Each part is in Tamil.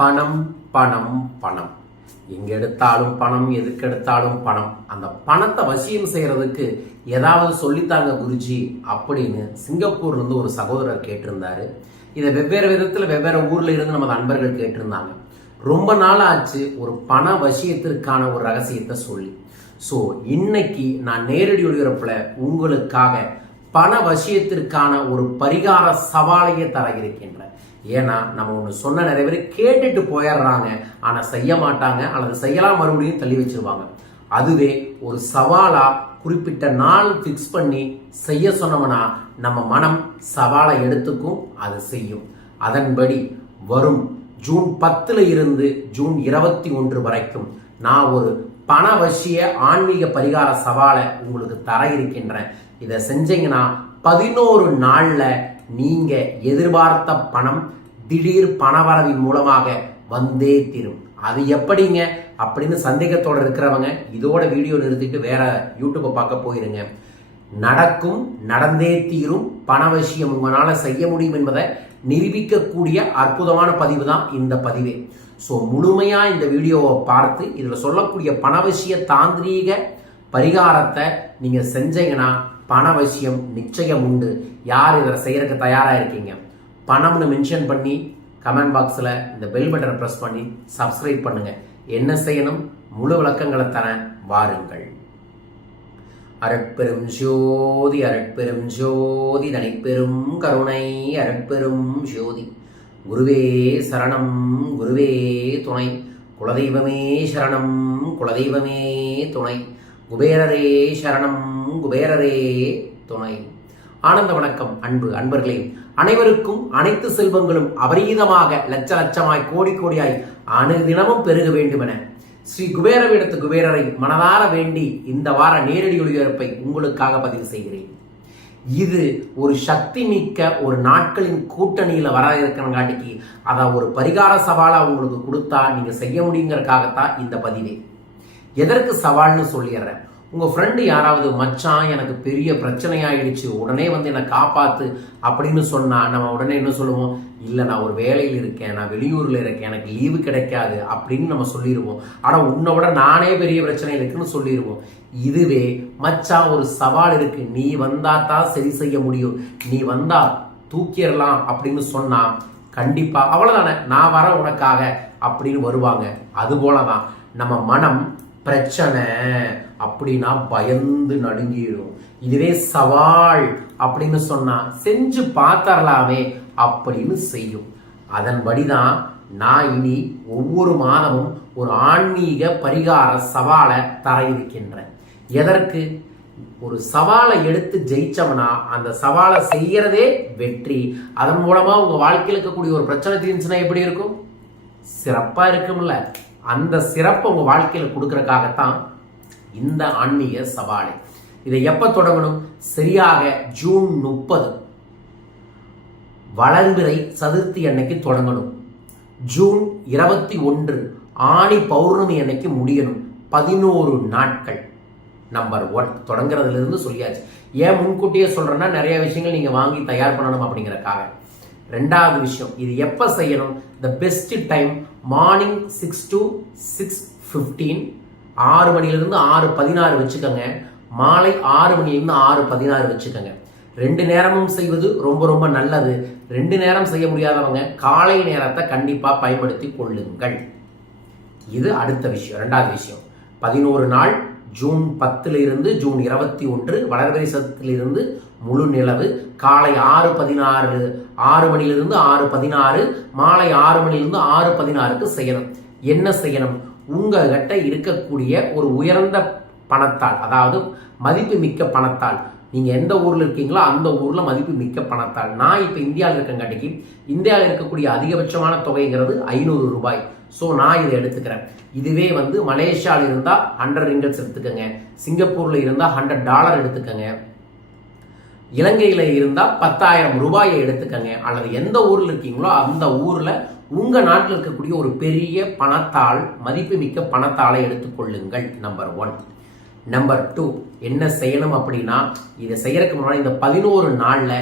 பணம் பணம் பணம். எங்க எடுத்தாலும் பணம் எதுக்கு எடுத்தாலும் பணம். அந்த பணத்தை வசியம் செய்யறதுக்கு ஏதாவது சொல்லித்தாங்க குருஜி அப்படின்னு சிங்கப்பூர்ல இருந்து ஒரு சகோதரர் கேட்டிருந்தாரு. இதை வெவ்வேறு விதத்தில் வெவ்வேறு ஊர்ல இருந்து நமது நண்பர்கள் கேட்டிருந்தாங்க. ரொம்ப நாள் ஆச்சு ஒரு பண வசியத்திற்கான ஒரு ரகசியத்தை சொல்லி. ஸோ இன்னைக்கு நான் நேரடி ஒளிபரப்பில் உங்களுக்காக பண வசியத்திற்கான ஒரு பரிகார சவாலையே தர இருக்கின்றேன் ஏன்னா நம்ம ஒன்று சொன்ன நிறைய பேர் கேட்டுட்டு போயிடுறாங்க. ஆனால் செய்ய மாட்டாங்க. அல்லது செய்யலாம் மறுபடியும் தள்ளி வச்சிருவாங்க. அதுவே ஒரு சவாலா குறிப்பிட்ட நாள் ஃபிக்ஸ் பண்ணி செய்ய சொன்னோம்னா நம்ம மனம் சவாலை எடுத்துக்கும் அது செய்யும். அதன்படி வரும் ஜூன் பத்தில் இருந்து ஜூன் இருபத்தி ஒன்று வரைக்கும் நான் ஒரு பணவசிய ஆன்மீக பரிகார சவாலை உங்களுக்கு தர இருக்கின்றேன். இதை செஞ்சீங்கன்னா பதினோரு நாளில் நீங்கள் எதிர்பார்த்த பணம் திடீர் பணவரவின் மூலமாக வந்தே தீரும். அது எப்படிங்க? அப்படின்னு சந்தேகத்தோடு இருக்கிறவங்க இதோட வீடியோ நிறுத்திட்டு வேற யூடியூப்பை பார்க்க போயிருங்க. நடக்கும் நடந்தே தீரும். பணவஷியம் உங்களால் செய்ய முடியும் என்பதை நிரூபிக்கக்கூடிய அற்புதமான பதிவு தான் இந்த பதிவு. ஸோ முழுமையாக இந்த வீடியோவை பார்த்து இதில் சொல்லக்கூடிய பணவசிய தாந்திரீக பரிகாரத்தை நீங்கள் செஞ்சீங்கன்னா பணவசியம் நிச்சயம் உண்டு. யார் இதில் செய்கிறதுக்கு தயாராக இருக்கீங்க? பணம்னு மென்ஷன் பண்ணி கமெண்ட் பாக்ஸில் இந்த பெல் பட்டனை ப்ரெஸ் பண்ணி சப்ஸ்கிரைப் பண்ணுங்கள் என்ன செய்யணும்? முழு விளக்கங்களை தர வாருங்கள். அரட்பெரும் ஜோதி அரட்பெரும் ஜோதி தனிப்பெரும் கருணை அரட்பெரும் ஜோதி. குருவே சரணம் குருவே துணை. குலதெய்வமே சரணம் குலதெய்வமே துணை. குபேரரே சரணம் குபேரரே துணை. ஆனந்த வணக்கம் அன்பு அன்பர்களே. அனைவருக்கும் அனைத்து செல்வங்களும் அபரீதமாக லட்ச லட்சமாய் கோடி கோடியாய் அனுதினமும் பெருக வேண்டுமென ஸ்ரீ குபேரவிடத்து குபேரரை மனதார வேண்டி இந்த வார நேரடி ஒளிபரப்பை உங்களுக்காக பதிவு செய்கிறேன். இது ஒரு சக்தி மிக்க ஒரு நாட்களின் கூட்டணியில் வர இருக்கிறங்காட்டிக்கு அதை ஒரு பரிகார சவாலாக உங்களுக்கு கொடுத்தா நீங்கள் செய்ய முடியுங்கிறதுக்காகத்தான் இந்த பதிவே. எதற்கு சவால்னு சொல்லிடுறேன். உங்கள் ஃப்ரெண்டு யாராவது மச்சான் எனக்கு பெரிய பிரச்சனையாயிடுச்சு உடனே வந்து என்னை காப்பாற்று அப்படின்னு சொன்னால் நம்ம உடனே என்ன சொல்லுவோம்? இல்லை நான் ஒரு வேலையில் இருக்கேன் நான் வெளியூரில் இருக்கேன் எனக்கு லீவு கிடைக்காது அப்படின்னு நம்ம சொல்லிடுவோம் ஆனால் உன்னை விட நானே பெரிய பிரச்சனை இருக்குன்னு சொல்லிடுவோம் இதுவே மச்சான் ஒரு சவால் இருக்கு. நீ வந்தா தான் சரி செய்ய முடியும். நீ வந்தா தூக்கிடலாம் அப்படின்னு சொன்னால் கண்டிப்பாக அவ்வளோதானே நான் வர உனக்காக அப்படின்னு வருவாங்க. அது போலதான் நம்ம மனம் பிரச்சனை அப்படின்னா பயந்து நடுங்கிடும் இதுவே சவால் அப்படின்னு சொன்னா செஞ்சு பார்த்தரலாமே அப்படின்னு செய்யும். அதன்படிதான் நான் இனி ஒவ்வொரு மாதமும் ஒரு ஆன்மீக பரிகார சவாலை தர இருக்கின்றேன் எதற்கு? ஒரு சவாலை எடுத்து ஜெயிச்சோம்னா அந்த சவாலை செய்யறதே வெற்றி. அதன் மூலமா உங்க வாழ்க்கையில் இருக்கக்கூடிய ஒரு பிரச்சனை தீர்ந்துச்சுன்னா எப்படி இருக்கும்? சிறப்பா இருக்கும்ல. அந்த சிறப்பை உங்கள் வாழ்க்கையில் கொடுக்கறக்காகத்தான் இந்த ஆன்மீக சவாலை. இதை எப்போ தொடங்கணும்? சரியாக ஜூன் முப்பது. வளர்பிறை சதுர்த்தி அன்னைக்கு தொடங்கணும். ஜூன் இருபத்தி ஒன்று ஆணி பௌர்ணமி அன்னைக்கு முடியணும். பதினோரு நாட்கள். நம்பர் ஒன் தொடங்குறதுலேருந்து சொல்லியாச்சு. ஏன் முன்கூட்டியே சொல்கிறேன்னா நிறைய விஷயங்கள் நீங்கள் வாங்கி தயார் பண்ணணும் அப்படிங்கிறக்காக ரெண்டாவது விஷயம் இது எப்போ செய்யணும்? The best time morning six to six fifteen ஆறு மணிலிருந்து ஆறு பதினாறு வச்சுக்கோங்க. மாலை ஆறு மணிலிருந்து ஆறு பதினாறு வச்சுக்கோங்க. ரெண்டு நேரமும் செய்வது ரொம்ப ரொம்ப நல்லது. ரெண்டு நேரம் செய்ய முடியாதவங்க காலை நேரத்தை கண்டிப்பாக பயன்படுத்தி கொள்ளுங்கள். இது அடுத்த விஷயம். ரெண்டாவது விஷயம். பதினோரு நாள் ஜூன் பத்துல இருந்து ஜூன் இருபத்தி ஒன்று வளர்வரிசத்திலிருந்து முழு நிலவு. காலை ஆறு பதினாறு ஆறு மணிலிருந்து ஆறு பதினாறு மாலை ஆறு மணிலிருந்து ஆறு பதினாறுக்கு செய்யணும். என்ன செய்யணும்? உங்ககிட்ட இருக்கக்கூடிய ஒரு உயர்ந்த பணத்தால் அதாவது மதிப்பு மிக்க பணத்தால். நீங்கள் எந்த ஊரில் இருக்கீங்களோ அந்த ஊரில் மதிப்பு மிக்க பணத்தால். நான் இப்போ இந்தியாவில் இருக்கங்காட்டிக்கு இந்தியாவில் இருக்கக்கூடிய அதிகபட்சமான தொகைங்கிறது ஐநூறு ரூபாய். ஸோ நான் இதை எடுத்துக்கிறேன். இதுவே வந்து மலேசியாவில் இருந்தால் ஹண்ட்ரட் ரிங்கல்ஸ் எடுத்துக்கோங்க. சிங்கப்பூரில் இருந்தால் ஹண்ட்ரட் டாலர் எடுத்துக்கோங்க. இலங்கையில் இருந்தால் பத்தாயிரம் ரூபாயை எடுத்துக்கங்க. அல்லது எந்த ஊரில் இருக்கீங்களோ அந்த ஊரில் உங்கள் நாட்டில் இருக்கக்கூடிய ஒரு பெரிய பணத்தாள் மதிப்புமிக்க பணத்தாளை எடுத்துக்கொள்ளுங்கள் நம்பர் ஒன் நம்பர் டூ என்ன செய்யணும் அப்படின்னா இதை செய்யறதுக்கு முன்னாடி இந்த பதினோரு நாளில்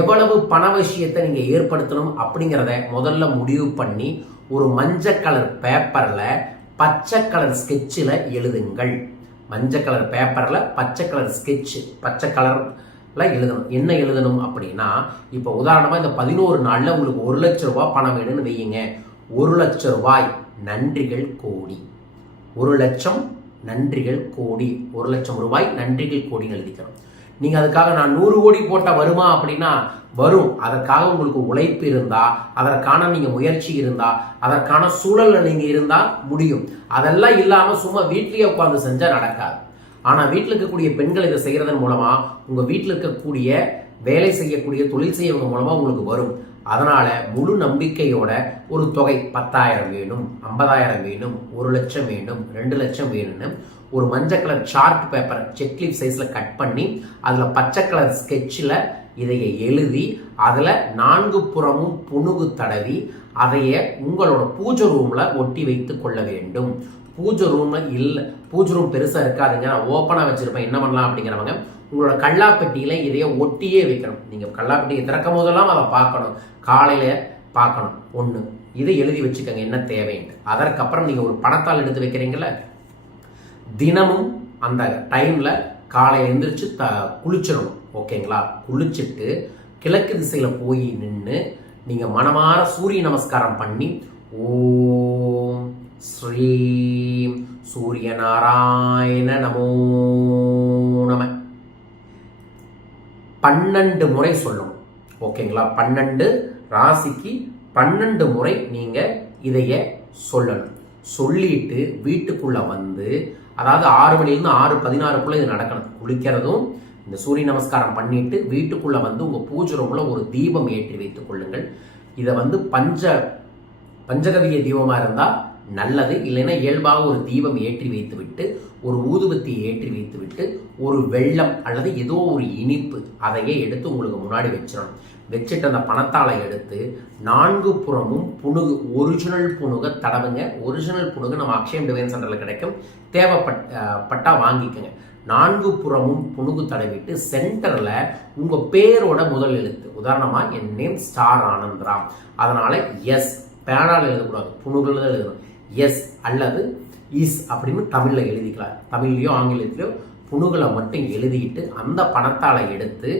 எவ்வளவு பண விஷயத்தை நீங்கள் ஏற்படுத்தணும் அப்படிங்கிறத முதல்ல முடிவு பண்ணி ஒரு மஞ்சள் கலர் பேப்பரில் பச்சை கலர் ஸ்கெட்சில் எழுதுங்கள். மஞ்சள் கலர் பேப்பரில் பச்சை கலர் ஸ்கெட்ச் பச்சை கலர் எழுதணும். என்ன எழுதணும் அப்படின்னா இப்போ உதாரணமாக இந்த பதினோரு நாளில் உங்களுக்கு ஒரு லட்ச ரூபாய் பணம் வேணும்னு வையுங்க. ஒரு லட்ச ரூபாய் நன்றிகள் கோடி. ஒரு லட்சம் நன்றிகள் கோடி. ஒரு லட்சம் ரூபாய் நன்றிகள் கோடின்னு எழுதிக்கணும். நீங்கள் அதுக்காக நான் நூறு கோடி போட்டால் வருமா அப்படின்னா வரும். அதற்காக உங்களுக்கு உழைப்பு இருந்தால் அதற்கான நீங்கள் முயற்சி இருந்தால் அதற்கான சூழலில் நீங்கள் இருந்தால் முடியும். அதெல்லாம் இல்லாமல் சும்மா வீட்லேயே உட்காந்து செஞ்சால் நடக்காது. ஆனால் வீட்டில் இருக்கக்கூடிய பெண்கள் இதை செய்கிறதன் மூலமாக உங்கள் வீட்டில் இருக்கக்கூடிய வேலை செய்யக்கூடிய தொழில் செய்யவங்க மூலமாக உங்களுக்கு வரும். அதனால் முழு நம்பிக்கையோட ஒரு தொகை பத்தாயிரம் வேணும் ஐம்பதாயிரம் வேணும் ஒரு லட்சம் வேணும் ரெண்டு லட்சம் வேணும்னு ஒரு மஞ்சள் colour chart paper cheque leaf சைஸில் கட் பண்ணி அதில் பச்சை கலர் ஸ்கெட்சில் இதைய எழுதி அதில் நான்கு புறமும் புணுகு தடவி அதைய உங்களோட பூஜை ரூமில் ஒட்டி வைத்து கொள்ள வேண்டும். பூஜை ரூம் இல்லை பூஜை ரூம் பெருசாக இருக்காதுங்க. நான் ஓப்பனாக வச்சுருப்பேன். என்ன பண்ணலாம் அப்படிங்கிறவங்க உங்களோட கல்லாப்பெட்டியில் இதைய ஒட்டியே வைக்கணும். நீங்கள் கல்லாப்பெட்டியை திறக்கும் போதெல்லாம் அதை பார்க்கணும். காலையில் பார்க்கணும். ஒன்று இதை எழுதி வச்சுக்கோங்க. என்ன தேவைன்ட்டு. அதற்கப்புறம் நீங்கள் ஒரு பணத்தால் எடுத்து வைக்கிறீங்கள தினமும் அந்த டைமில் காலையில் எழுந்திரிச்சு த குளிச்சிடணும். ஓகேங்களா? குளிச்சுட்டு கிழக்கு திசையில் போய் நின்று நீங்கள் மனமார சூரிய நமஸ்காரம் பண்ணி ஓ ஸ்ரீம் சூரிய நாராயண நமோ நம. பன்னெண்டு முறை சொல்லணும். ஓகேங்களா? பன்னெண்டு ராசிக்கு பன்னெண்டு முறை நீங்க இதைய சொல்லணும். சொல்லிட்டு வீட்டுக்குள்ள வந்து அதாவது ஆறு மணிலேருந்து ஆறு பதினாறுக்குள்ள இது நடக்கணும். குளிக்கிறதும் இந்த சூரிய நமஸ்காரம் பண்ணிட்டு வீட்டுக்குள்ள வந்து உங்க பூஜை ரூம்ல ஒரு தீபம் ஏற்றி வைத்துக் கொள்ளுங்கள். இதை வந்து பஞ்ச பஞ்சகவிய தீபமா இருந்தா நல்லது இல்லைன்னா இயல்பாக ஒரு தீபம் ஏற்றி வைத்துவிட்டு ஒரு ஊதுபத்தி ஏற்றி வைத்துவிட்டு ஒரு வெள்ளம் அல்லது ஏதோ ஒரு இனிப்பு அதையே எடுத்து உங்களுக்கு முன்னாடி வச்சிடணும். வச்சுட்டு அந்த பணத்தாளை எடுத்து நான்கு புறமும் புணுகு ஒரிஜினல் புணுக தடவுங்க. ஒரிஜினல் புணுகு நம்ம அக்ஷயம் டிவைன் சென்டரில் கிடைக்கும். தேவைப்பட் பட்டா வாங்கிக்கோங்க. நான்கு புறமும் புணுகு தடவிட்டு சென்டரில் உங்கள் பேரோட முதல் எழுத்து. உதாரணமாக என் நேம் ஸ்டார் ஆனந்த்ராம். அதனால் எஸ். பேனால் எழுதக்கூடாது. புணுகுல தான் எழுதணும். எஸ் அல்லது இஸ் அப்படின்னு தமிழில் எழுதிக்கலாம். தமிழ்லையோ ஆங்கிலத்திலையோ புணுகளை மட்டும் எழுதிட்டு அந்த பணத்தால் எடுத்து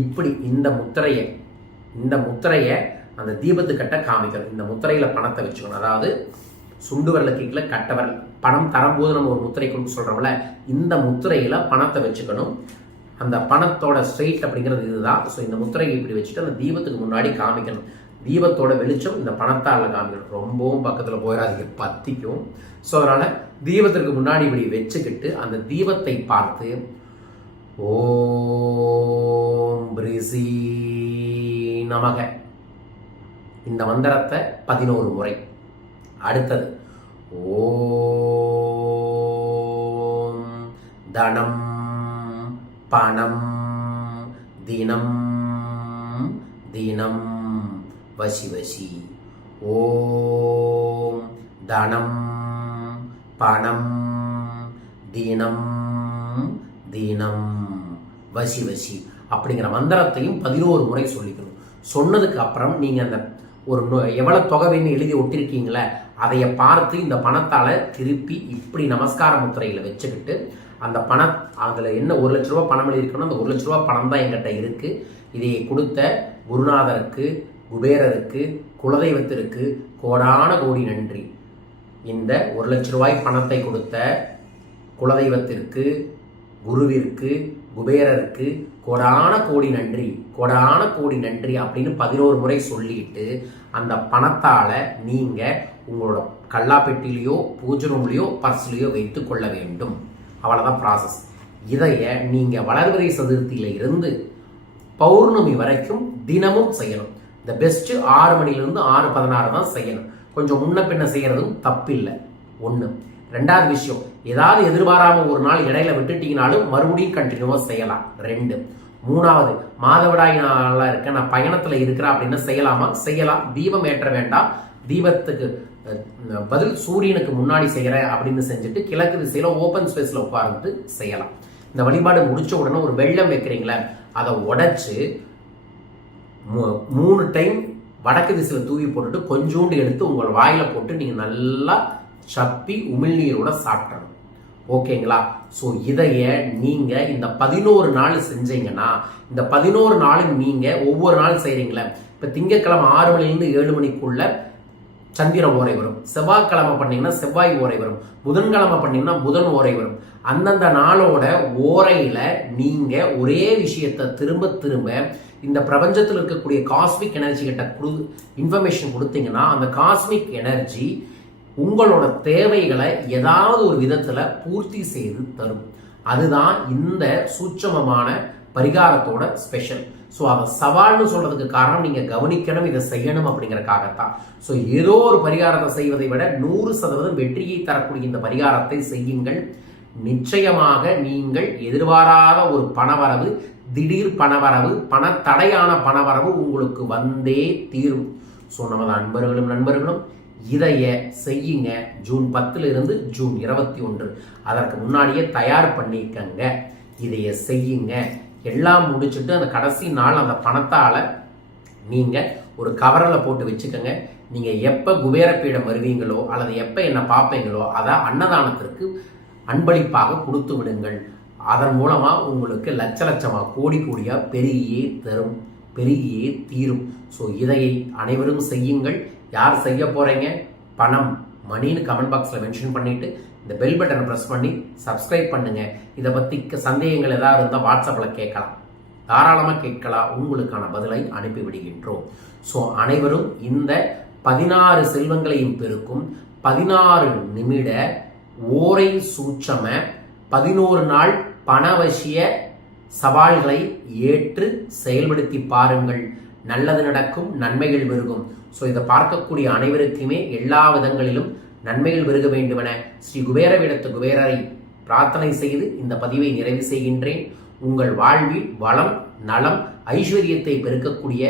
இப்படி இந்த முத்திரையை இந்த முத்திரையை அந்த தீபத்துக்கட்ட காமிக்கணும். இந்த முத்திரையில் பணத்தை வச்சுக்கணும். அதாவது சுண்டு வரல கீழே கட்டவர் பணம் தரும்போது நம்ம ஒரு முத்திரை கொண்டு சொல்கிறோம்ல இந்த முத்திரையில் பணத்தை வச்சுக்கணும். அந்த பணத்தோட ஸ்ட்ரெயிட் அப்படிங்கிறது இதுதான். ஸோ இந்த முத்திரையை இப்படி வச்சுட்டு அந்த தீபத்துக்கு முன்னாடி காமிக்கணும். தீபத்தோட வெளிச்சம் இந்த பணத்தால காமிக்கணும். ரொம்பவும் பக்கத்தில் போயிடாதீங்க பத்திக்கும். ஸோ அதனால தீபத்திற்கு முன்னாடி இப்படி வச்சுக்கிட்டு அந்த தீபத்தை பார்த்து ஓம் பிரிசி நமக. இந்த மந்திரத்தை பதினோரு முறை. அடுத்தது ஓம் தனம் பணம் தினம் தினம் வசி வசி. ஓம் தனம் பணம் தினம் தினம். வசி வசி அப்படிங்கிற மந்திரத்தையும் பதினோரு முறை சொல்லிக்கணும். சொன்னதுக்கு அப்புறம் நீங்க அந்த ஒரு நொ- எவ்வளவு தொகை வேணும் எழுதி ஒட்டிருக்கீங்களே அதைய பார்த்து இந்த பணத்தால திருப்பி இப்படி நமஸ்கார முத்திரையில வச்சுக்கிட்டு அந்த பண அதுல என்ன ஒரு லட்ச ரூபாய் பணம் எழுதிருக்கணும் அந்த ஒரு லட்ச ரூபாய் பணம் தான் என்கிட்ட இருக்கு. இதை கொடுத்த குருநாதருக்கு குபேரருக்கு குலதெய்வத்திற்கு கோடான கோடி நன்றி. இந்த ஒரு லட்ச ரூபாய் பணத்தை கொடுத்த குலதெய்வத்திற்கு குருவிற்கு குபேரருக்கு கோடான கோடி நன்றி. கோடான கோடி நன்றி அப்படின்னு பதினோரு முறை சொல்லிட்டு அந்த பணத்தால் நீங்கள் உங்களோட கல்லாப்பெட்டிலையோ பூஜை ரூம்லையோ பர்ஸ்லேயோ வைத்து கொள்ள வேண்டும். அவ்வளோதான் ப்ராசஸ் இதைய நீங்கள் வளர்பிறை சதுர்த்தியில இருந்து பௌர்ணமி வரைக்கும் தினமும் செய்யணும். இந்த பெஸ்ட் ஆறு மணிலிருந்து ஆறு பதினாறு தான் செய்யணும். கொஞ்சம் முன்ன பின்ன செய்யறதும் தப்பில்லை. ஒன்று ரெண்டாவது விஷயம் ஏதாவது எதிர்பாராம ஒரு நாள் இடையில விட்டுட்டீங்கனாலும் மறுபடியும் கண்டினியூவா செய்யலாம். ரெண்டு. மூணாவது மாதவிடாய் நாளா இருக்க நான் பயணத்துல இருக்கிறேன் அப்படின்னு செய்யலாமா? செய்யலாம். தீபம் ஏற்ற வேண்டாம். தீபத்துக்கு பதில் சூரியனுக்கு முன்னாடி செய்யறேன் அப்படின்னு செஞ்சுட்டு கிழக்கு திசையில ஓப்பன் ஸ்பேஸ்ல உட்கார்ந்து செய்யலாம். இந்த வழிபாடு முடிச்ச உடனே ஒரு வெள்ளம் வைக்கிறீங்களே அதை உடைச்சு மூணு டைம் வடக்கு திசையில் தூவி போட்டுட்டு கொஞ்சோண்டு எடுத்து உங்கள் வாயில் போட்டு நீங்கள் நல்லா சப்பி உமிழ்நீரோட சாப்பிடணும். ஓகேங்களா? ஸோ இதைய நீங்கள் இந்த பதினோரு நாள் செஞ்சீங்கன்னா இந்த பதினோரு நாளும் நீங்கள் ஒவ்வொரு நாள் செய்கிறீங்களே இப்போ திங்கட்கிழமை ஆறு மணிலேருந்து ஏழு மணிக்குள்ள சந்திர ஓரை வரும். செவ்வாய்க்கிழமை பண்ணீங்கன்னா செவ்வாய் ஓரை வரும். புதன்கிழமை பண்ணீங்கன்னா புதன் ஓரை வரும். அந்தந்த நாளோட ஓரையில் நீங்கள் ஒரே விஷயத்தை திரும்ப திரும்ப இந்த பிரபஞ்சத்தில் இருக்கக்கூடிய காஸ்மிக் எனர்ஜி கிட்ட கொடு இன்ஃபர்மேஷன் கொடுத்தீங்கன்னா அந்த காஸ்மிக் எனர்ஜி உங்களோட தேவைகளை ஏதாவது ஒரு விதத்தில் பூர்த்தி செய்து தரும். அதுதான் இந்த சூட்சமமான பரிகாரத்தோட ஸ்பெஷல் ஸோ அதை சவால்னு சொல்றதுக்கு காரணம் நீங்க கவனிக்கணும் இதை செய்யணும் அப்படிங்கறக்காகத்தான் ஸோ ஏதோ ஒரு பரிகாரத்தை செய்வதை விட நூறு சதவீதம் வெற்றியை தரக்கூடிய இந்த பரிகாரத்தை செய்யுங்கள். நிச்சயமாக நீங்கள் எதிர்பாராத ஒரு பணவரவு திடீர் பணவரவு பணத்தடையான பணவரவு உங்களுக்கு வந்தே தீரும். ஸோ நமது அன்பர்களும் நண்பர்களும் இதைய செய்யுங்க. ஜூன் பத்துல இருந்து ஜூன் இருபத்தி ஒன்று அதற்கு முன்னாடியே தயார் பண்ணிக்கங்க. இதைய செய்யுங்க. எல்லாம் முடிச்சுட்டு அந்த கடைசி நாள் அந்த பணத்தால நீங்க ஒரு கவரில் போட்டு வச்சுக்கோங்க. நீங்க எப்ப குபேரப்பீடம் வருவீங்களோ அல்லது எப்ப என்ன பார்ப்பீங்களோ அதை அன்னதானத்திற்கு அன்பளிப்பாக கொடுத்து விடுங்கள். அதன் மூலமாக உங்களுக்கு லட்ச லட்சமாக கோடி கோடியாக பெருகியே தரும் பெருகியே தீரும். ஸோ இதை அனைவரும் செய்யுங்கள். யார் செய்ய போகிறீங்க பணம். மணின்னு கமெண்ட் பாக்ஸில் மென்ஷன் பண்ணிவிட்டு இந்த பெல் பட்டனை ப்ரெஸ் பண்ணி சப்ஸ்கிரைப் பண்ணுங்கள் இதை பற்றி சந்தேகங்கள் ஏதாவது இருந்தால் வாட்ஸ்அப்பில் கேட்கலாம். தாராளமாக கேட்கலாம். உங்களுக்கான பதிலை அனுப்பி விடுகின்றோம். ஸோ அனைவரும் இந்த பதினாறு செல்வங்களையும் பெருக்கும். பதினாறு நிமிட ஓரை சூட்சம பதினோரு நாள் பணவசிய சவால்களை ஏற்று செயல்படுத்தி பாருங்கள். நல்லது நடக்கும் நன்மைகள் பெருகும் ஸோ இதை பார்க்கக்கூடிய அனைவருக்குமே எல்லா விதங்களிலும் நன்மைகள் பெருக வேண்டுமென ஸ்ரீ குபேரவிடத்து குபேரரை பிரார்த்தனை செய்து இந்த பதிவை நிறைவு செய்கின்றேன். உங்கள் வாழ்வில் வளம் நலம் ஐஸ்வர்யத்தை பெருக்கக்கூடிய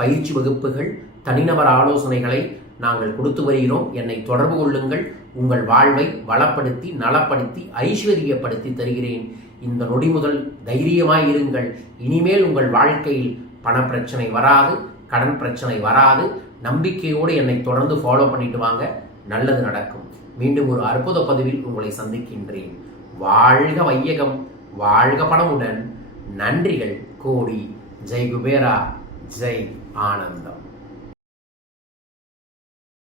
பயிற்சி வகுப்புகள் தனிநபர் ஆலோசனைகளை நாங்கள் கொடுத்து வருகிறோம். என்னை தொடர்பு கொள்ளுங்கள். உங்கள் வாழ்வை வளப்படுத்தி நலப்படுத்தி ஐஸ்வர்யப்படுத்தி தருகிறேன். இந்த நொடி முதல் தைரியமாய் இருங்கள். இனிமேல் உங்கள் வாழ்க்கையில் பணப்பிரச்சனை வராது கடன் பிரச்சனை வராது. நம்பிக்கையோடு என்னை தொடர்ந்து ஃபாலோ பண்ணிட்டு வாங்க. நல்லது நடக்கும். மீண்டும் ஒரு அற்புத பதிவில் உங்களை சந்திக்கின்றேன். வாழ்க வையகம். வாழ்க பணமுடன். நன்றிகள். கோடி. ஜெய் குபேரா. ஜெய் ஆனந்தம்.